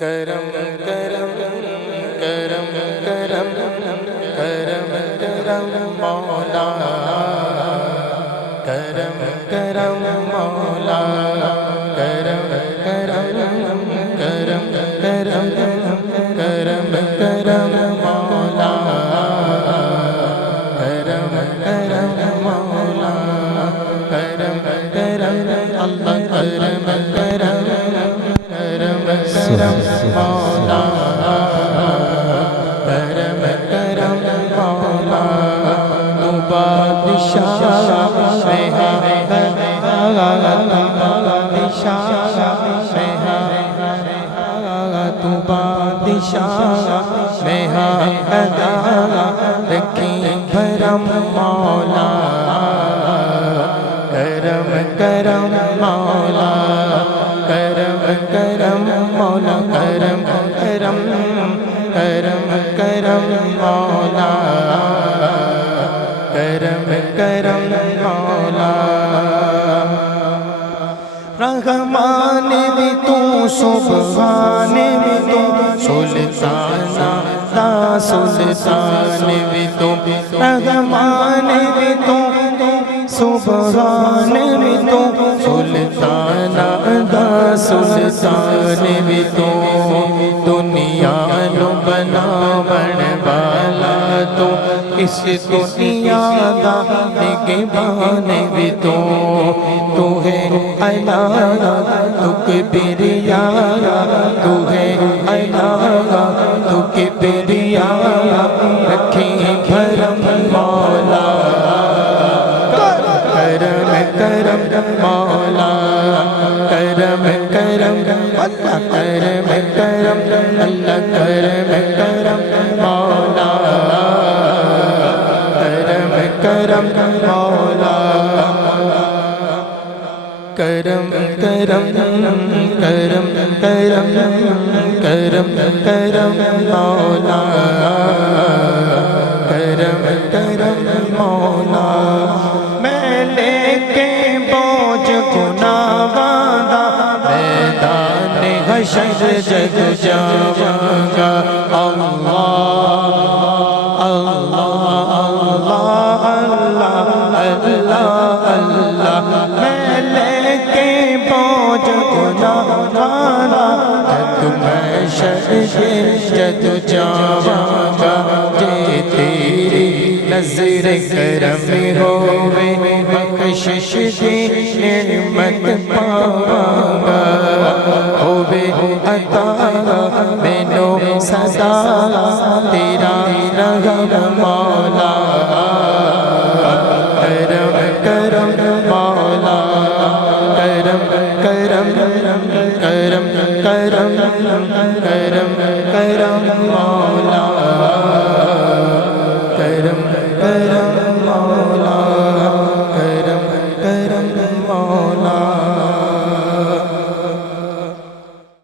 کرم کرم کرم کرم کرم کرم مولا کرم کرم مولا کرم کرم کرم کرم کرم کرم مولا کرم کرم مولا کرم کرم اللہ کرم کرم کرم کرم مولا کرم کرم مولا تو بادشاہ میں ہے تو بادشاہ میں ہے رکھی بھرم مولا کرم کرم مولا کرم کرم مولا کرم کرم کرم کرم مولا کرم کرم مولا رحمان بھی تو سبحان بھی تو سلطانہ دا سلطان بھی تو رحمان بھی تو سبحان بھی تو سلطانہ دا سلطان بھی تو دنیا نو بناون والا تو اس دنیا دا نگہبان بھی تو ہے الہ تو کبریا تو ہے الہ تو کبریا رکھی بھرم مولا کرم کرم مولا کرم کرم اللہ کرم کرم اللہ کرم کرم مولا کرم کرم مولا کرم کرم کرم کرم کرم کرم مولا کرم کرم مولا میں لے کے بوجھ گناہ والا میدان حشر جگ جاواں گا اللہ اللہ اللہ اللہ اللہ میں لے کے بوجھ گناہ والا جد محشر جد جاواں گا جے تیری نظر کرم ہووے بخشش دی نعمت پاواں گا ہووے عطا مینوں سدا تیرا رحم مولا کرم کرم مولا کرم کرم کرم کرم کرم کرم مولا کرم